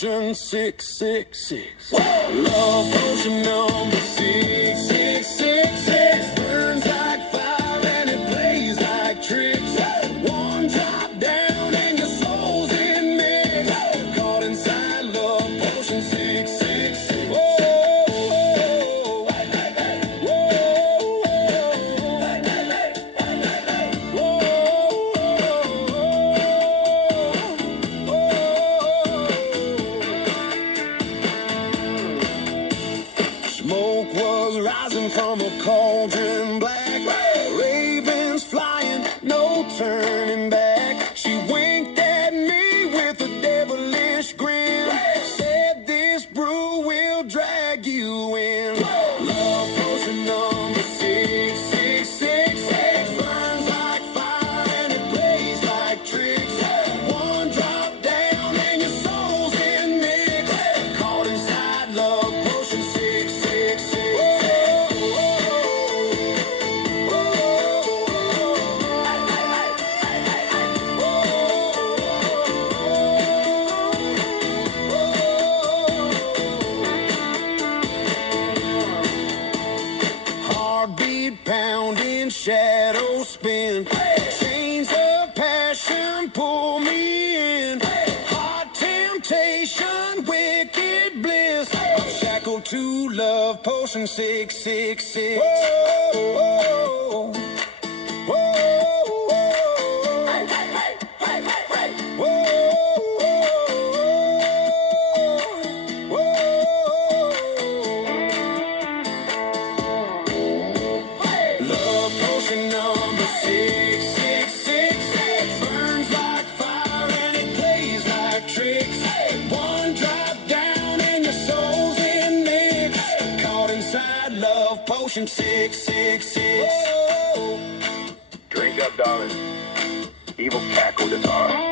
potion 666. Love potion number 6666. Burns like fire and it plays like tricks. One drop down and your soul's in mix. Caught inside love potion 666. Whoa, whoa, whoa. Smoke was rising from a cauldron black. Ravens flying, no turning back. She winked at me with a devilish grin. Said this brew will drag you in. Love potion number 6666. Burns like fire and it plays like tricks. One drop down and your soul's in mix. Caught inside love potion 666. Heartbeat pounding, shadows spin. Chains of passion pull me in. Hot temptation, wicked bliss. I'm shackled to love potion 666. Whoa, whoa, whoa, Love potion number 6666. Burns like fire and it plays like tricks. One drop down and your soul's in mix. Caught inside love potion 666. Drink up, darling. Evil cackle guitar.